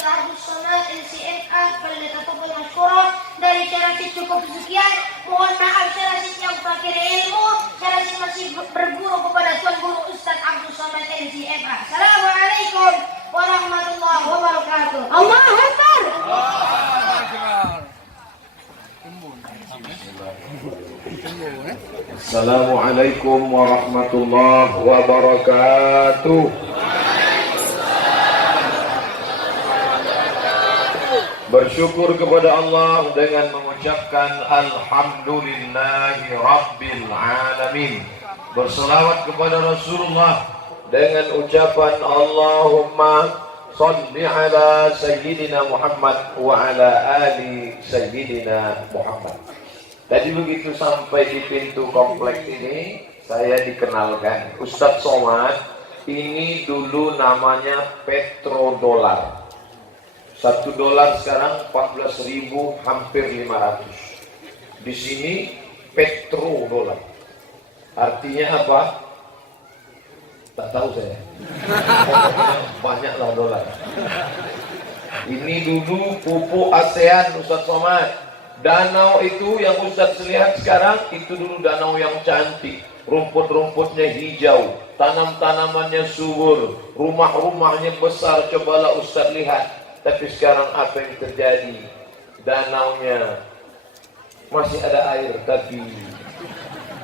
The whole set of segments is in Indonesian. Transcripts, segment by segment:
Ustaz Abdus Somad LCMA Falyatafaddal Mashkura. Dari cara cukup sekian. Mohon maaf saya yang fakir ilmu, saya masih berguru kepada Tuan Guru Ustaz Abdus Somad LCMA. Assalamualaikum warahmatullahi wabarakatuh. Allahu Akbar. Assalamualaikum warahmatullahi wabarakatuh. Bersyukur kepada Allah dengan mengucapkan Alhamdulillahi Rabbil Alamin. Berselawat kepada Rasulullah dengan ucapan Allahumma salli ala Sayyidina Muhammad wa ala ali Sayyidina Muhammad. Tadi begitu sampai di pintu kompleks ini, saya dikenalkan Ustadz Somad. Ini dulu namanya petrodolar. $1 sekarang 14.000, hampir 500. Di sini petrodolar. Artinya apa? Tak tahu saya. Banyaklah dolar. Ini dulu pupuk ASEAN Ustadz Somad. Danau itu yang Ustadz lihat sekarang, itu dulu danau yang cantik. Rumput-rumputnya hijau, tanam-tanamannya subur, rumah-rumahnya besar. Cobalah Ustadz lihat. Tapi sekarang apa yang terjadi? Danaunya masih ada air, tapi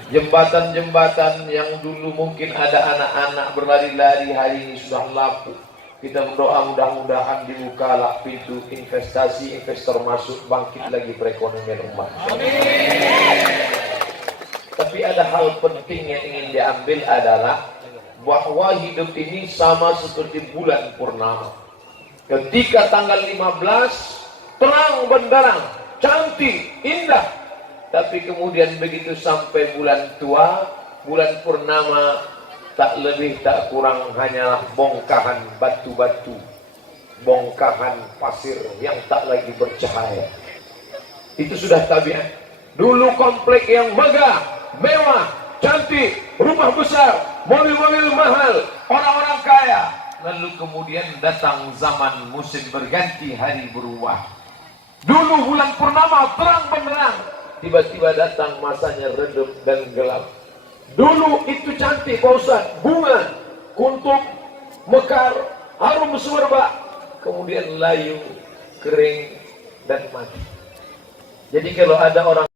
jembatan-jembatan yang dulu mungkin ada anak-anak berlari-lari hari ini sudah lapuk. Kita berdoa mudah-mudahan dibukalah pintu investasi, investor masuk, bangkit lagi perekonomian umat. Tapi ada hal penting yang ingin diambil adalah bahwa hidup ini sama seperti bulan purnama. Ketika tanggal 15 terang benderang, cantik, indah. Tapi kemudian begitu sampai bulan tua, bulan purnama, tak lebih tak kurang hanyalah bongkahan batu-batu, bongkahan pasir yang tak lagi bercahaya. Itu sudah tabiat. Dulu komplek yang megah, mewah, cantik, rumah besar, mobil-mobil mahal, orang-orang kaya. Lalu kemudian datang zaman musim berganti, hari berubah. Dulu bulan purnama terang benderang, tiba-tiba datang masanya redup dan gelap. Dulu itu cantik Pak Ustaz, bunga, kuntup, mekar, harum semerbak. Kemudian layu, kering, dan mati. Jadi kalau ada orang